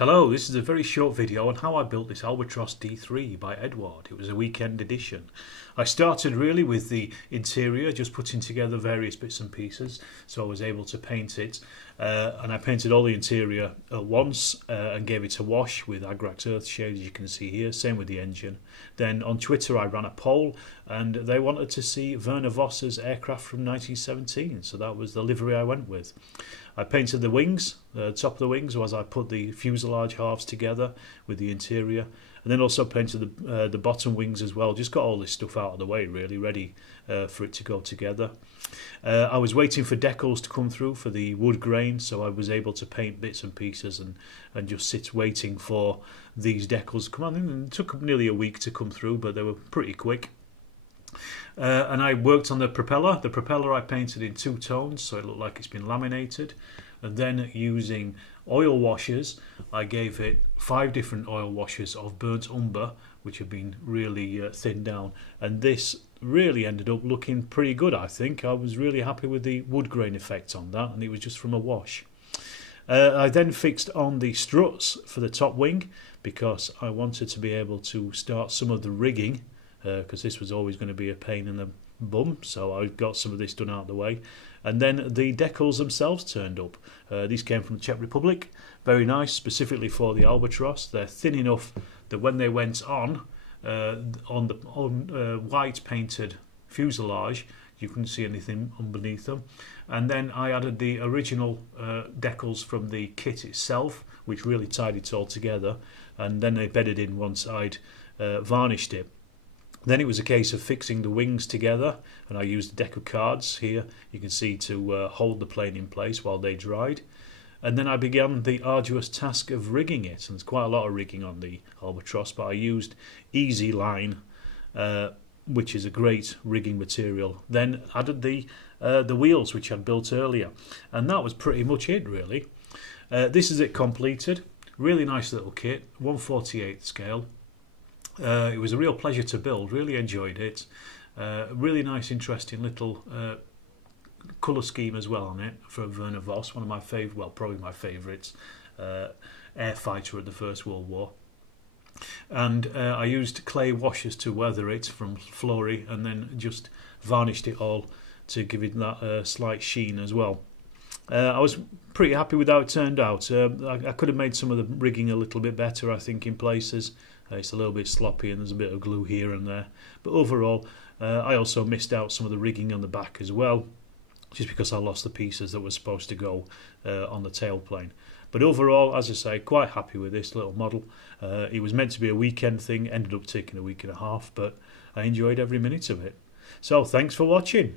Hello, this is a very short video on how I built this Albatros D3 by Eduard. It was a weekend edition. I started really with the interior, just putting together various bits and pieces, so I was able to paint it. And I painted all the interior at once and gave it a wash with Agrax Earthshade, as you can see here, same with the engine. Then on Twitter I ran a poll and they wanted to see Werner Voss's aircraft from 1917, so that was the livery I went with. I painted the wings, the top of the wings, as I put the fuselage halves together with the interior, and then also painted the bottom wings as well. Just got all this stuff out of the way, really, ready for it to go together. I was waiting for Decals to come through for the wood grain, so I was able to paint bits and pieces and just sit waiting for these Decals to come on. And it took nearly a week to come through, but they were pretty quick. And I worked on the propeller. The propeller I painted in two tones, so it looked like it's been laminated. And then using oil washers, I gave it 5 different oil washers of burnt umber, which have been really thinned down. And this really ended up looking pretty good, I think. I was really happy with the wood grain effect on that, and it was just from a wash. I then fixed on the struts for the top wing because I wanted to be able to start some of the rigging, because this was always going to be a pain in the bum, so I got some of this done out of the way. And then the decals themselves turned up. These came from the Czech Republic, very nice, specifically for the Albatros. They're thin enough that when they went on the white painted fuselage, you couldn't see anything underneath them. And then I added the original decals from the kit itself, which really tied it all together, and then they bedded in once I'd varnished it. Then it was a case of fixing the wings together, and I used a deck of cards here, you can see, to hold the plane in place while they dried. And then I began the arduous task of rigging it, and there's quite a lot of rigging on the Albatros, but I used Easy Line, which is a great rigging material. Then added the wheels, which I'd built earlier, and that was pretty much it, really. This is it completed. Really nice little kit, 1/48 scale. It was a real pleasure to build, really enjoyed it. Really nice, interesting little colour scheme as well on it from Werner Voss, one of my favourite, well, probably my favourites, air fighter at the First World War. And I used clay washes to weather it from Flory, and then just varnished it all to give it that slight sheen as well. I was pretty happy with how it turned out. I could have made some of the rigging a little bit better, I think, in places. It's a little bit sloppy and there's a bit of glue here and there. But overall, I also missed out some of the rigging on the back as well, just because I lost the pieces that were supposed to go on the tailplane. But overall, as I say, quite happy with this little model. It was meant to be a weekend thing, ended up taking a week and a half, but I enjoyed every minute of it. So thanks for watching.